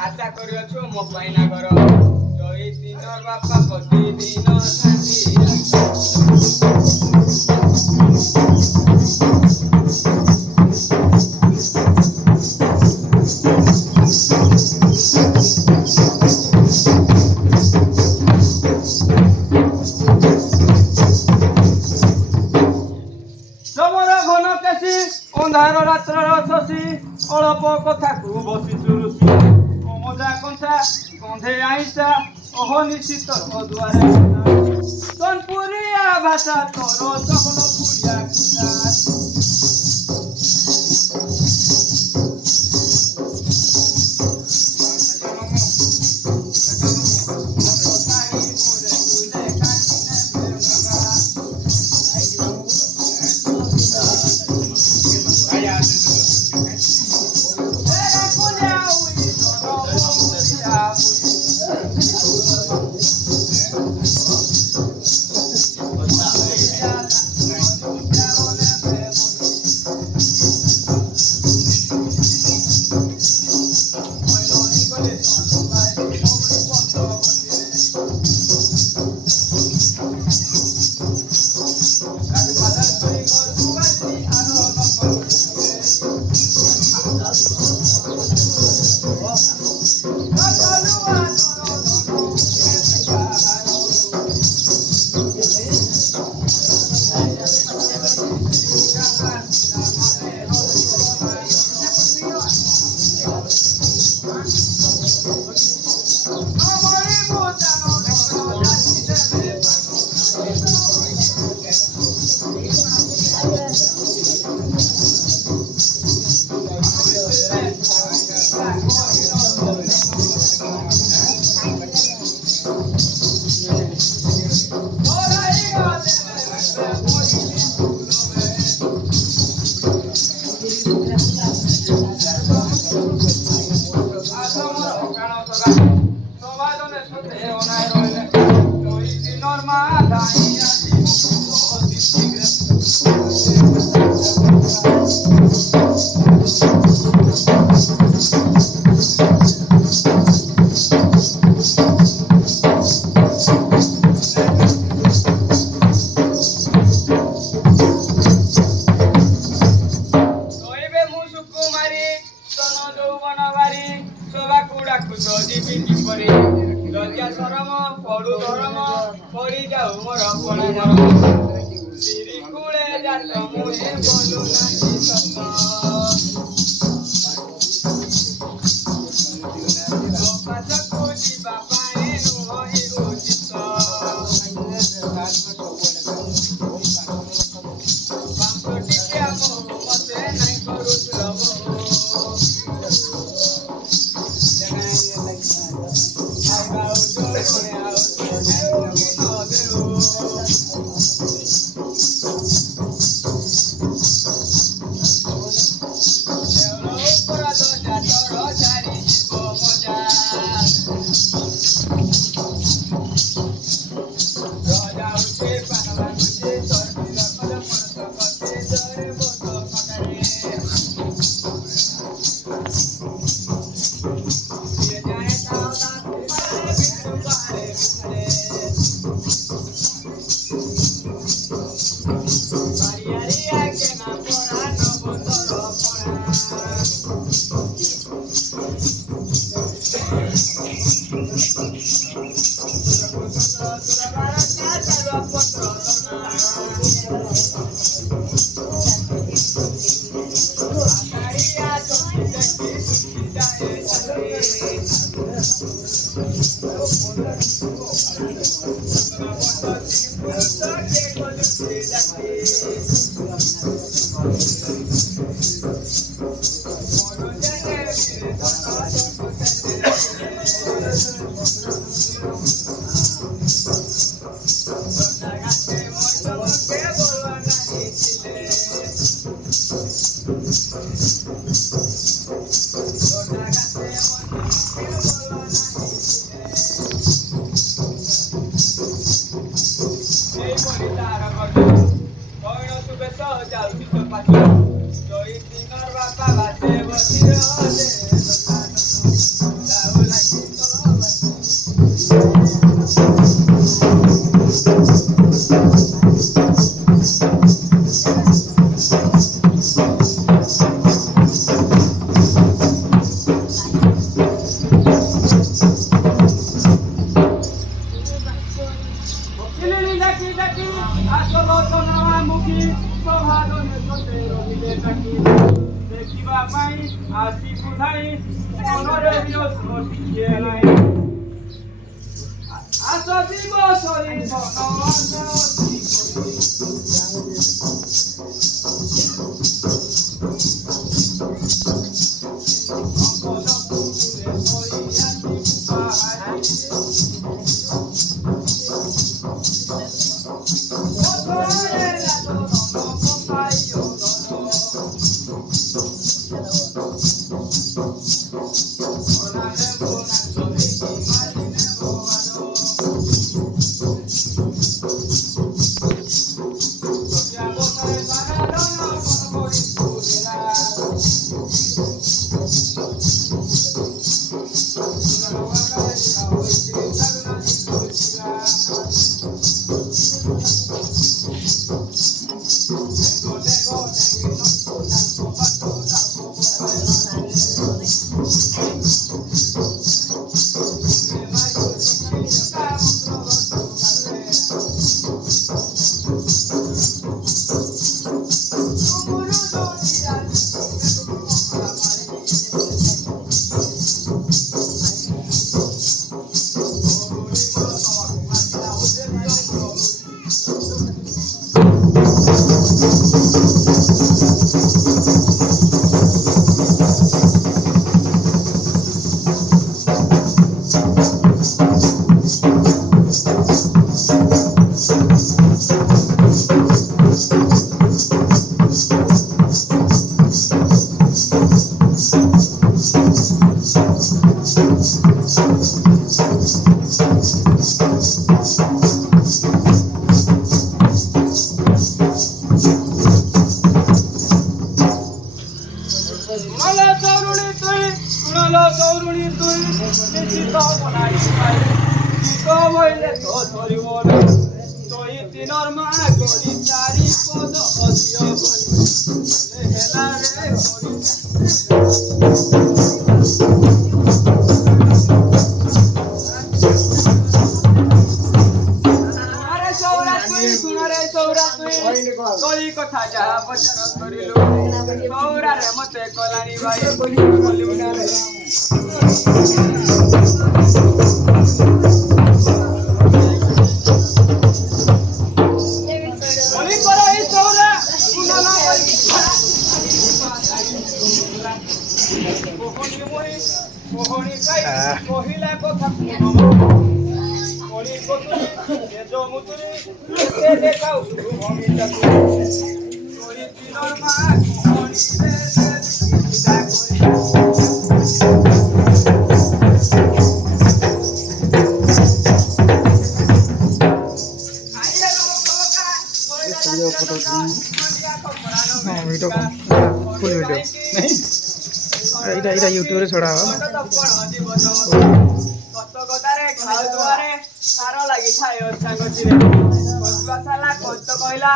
आशा करियो मो पाइना घर जय दिन बापा प्रतिदिन अंधार रात्र शशि अल्प कथा को बसी चुरुसी अमजा कंसा गंधे आईसा अहनिशित द्वारे सोनपुरिया भाषा तोर सकलपुरिया କତୁରି ତେଜ ମୁତୁରି ଏତେ ଦେଖାଉ ଭମିତାକୁ ଚୋରି ଦିନର ମା କଣିରେ ବିଦା फुल वीडियो नहीं इटा यूट्यूब रे छोड़ा हो କତ କତାରେ ଖାଉ ଦୁଆରେ ସାର ଲାଗି ଥାଏ ଅଛା ଗଛିରେ କଷୁଆ ସାଲା କତ କହିଲା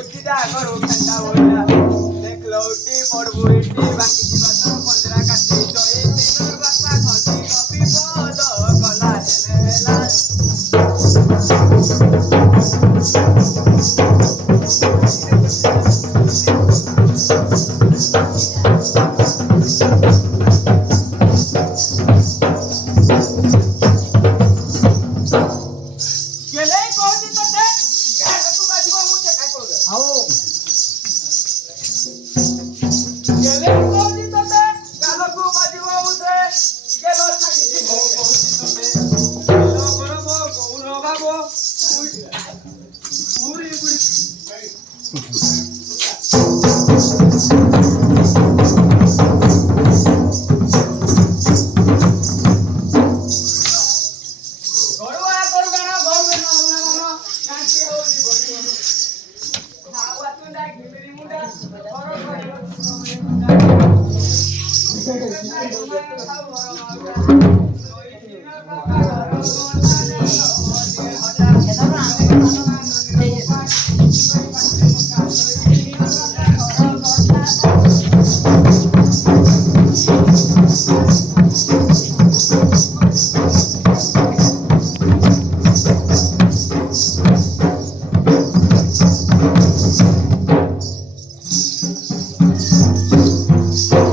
ଉଠିଦା ଆଗରୁ ଖେଣ୍ଟା ବୋଇଲା ଦେଖ ଲଉଟି ପଡବୁ ଇଟି ବାକି ଯିବା ତ ପନ୍ଦରା କାଟି ଜଇ ଦିନର ବାପା ଖସି କପି ପଦ କଲା ହେଲେ ହେଲା गेले कोची तते घरକୁ ବାଜିବ ମୁଁ ଚେକା କରେ आओ गेले कोची तते ଘରକୁ ବାଜିବ ମୁଁ ସେ गेलो ଛାକି ଭୋ କୋची ତତେ गेलो ଗରବ ଗୌର ଭାବ ପୁରୀ ପୁରୀ ଗରୁଆ ଗରୁ ଗାନା ଘରୁ ଗାନା ଗାନା କାନ୍ତି ହଉଚି ବଡି ଖାওয়া ତୁଣ୍ଡା ଘିମିରି ମୁଣ୍ଡା ଘର ଘର ଖାଉ ଘର ମାଉଟା ନଈ ଦିନ ବାପା ଘର ଗଲା